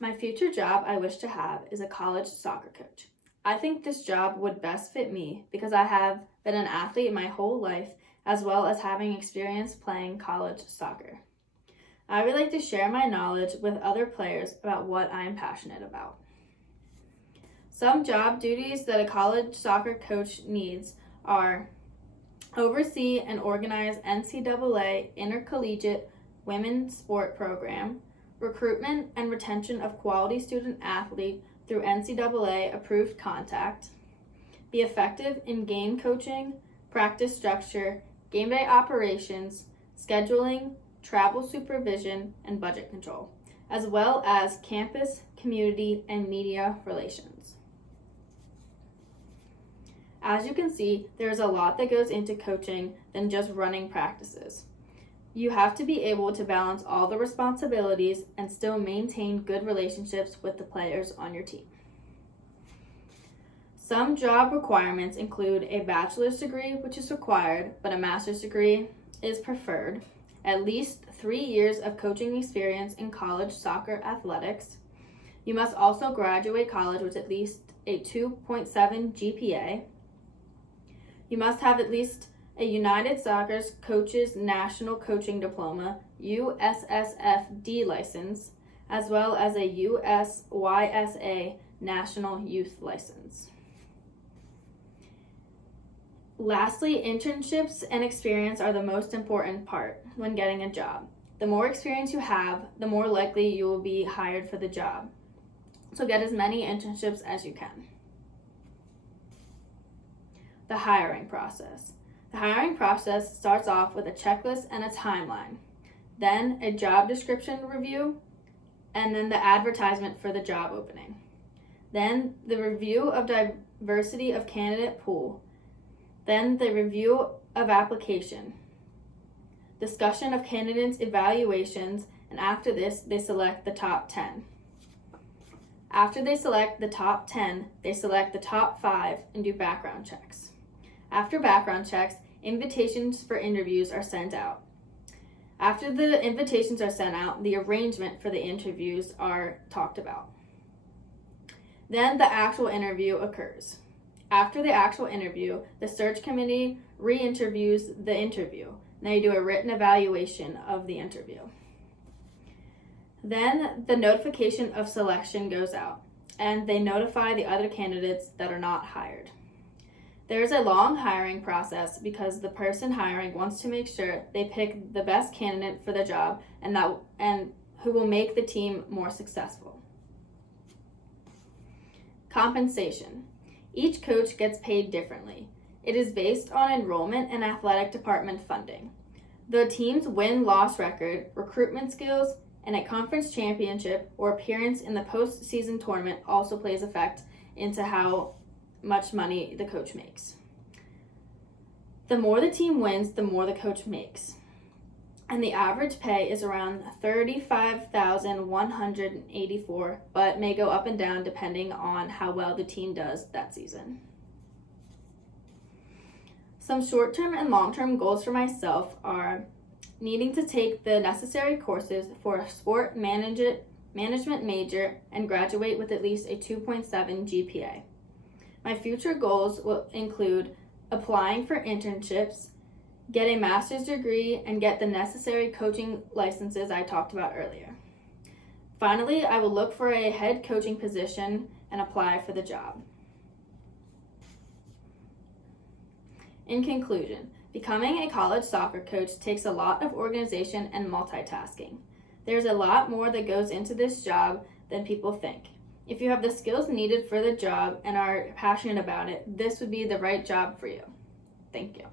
My future job I wish to have is a college soccer coach. I think this job would best fit me because I have been an athlete my whole life, as well as having experience playing college soccer. I would like to share my knowledge with other players about what I am passionate about. Some job duties that a college soccer coach needs are oversee and organize NCAA intercollegiate women's sport program, recruitment and retention of quality student athlete through NCAA approved contact, be effective in game coaching, practice structure, game day operations, scheduling, travel supervision, and budget control, as well as campus, community, and media relations. As you can see, there is a lot that goes into coaching than just running practices. You have to be able to balance all the responsibilities and still maintain good relationships with the players on your team. Some job requirements include a bachelor's degree, which is required, but a master's degree is preferred, at least 3 years of coaching experience in college soccer athletics. You must also graduate college with at least a 2.7 GPA. You must have at least a United Soccer Coaches National Coaching Diploma, USSFD license, as well as a USYSA National Youth License. Lastly, internships and experience are the most important part when getting a job. The more experience you have, the more likely you will be hired for the job. So get as many internships as you can. The hiring process. The hiring process starts off with a checklist and a timeline, then a job description review, and then the advertisement for the job opening. Then the review of diversity of candidate pool, then the review of application, discussion of candidates' evaluations, and after this, they select the top 10. After they select the top 10, they select the top 5 and do background checks. After background checks, invitations for interviews are sent out. After the invitations are sent out, the arrangement for the interviews are talked about. Then the actual interview occurs. After the actual interview, the search committee re-interviews the interview. Now you do a written evaluation of the interview. Then the notification of selection goes out, and they notify the other candidates that are not hired. There is a long hiring process because the person hiring wants to make sure they pick the best candidate for the job and who will make the team more successful. Compensation. Each coach gets paid differently. It is based on enrollment and athletic department funding. The team's win-loss record, recruitment skills, and a conference championship or appearance in the postseason tournament also plays effect into how much money the coach makes. The more the team wins, the more the coach makes. And the average pay is around $35,184, but may go up and down depending on how well the team does that season. Some short-term and long-term goals for myself are needing to take the necessary courses for a sport management major and graduate with at least a 2.7 GPA. My future goals will include applying for internships, get a master's degree, and get the necessary coaching licenses I talked about earlier. Finally, I will look for a head coaching position and apply for the job. In conclusion, becoming a college soccer coach takes a lot of organization and multitasking. There's a lot more that goes into this job than people think. If you have the skills needed for the job and are passionate about it, this would be the right job for you. Thank you.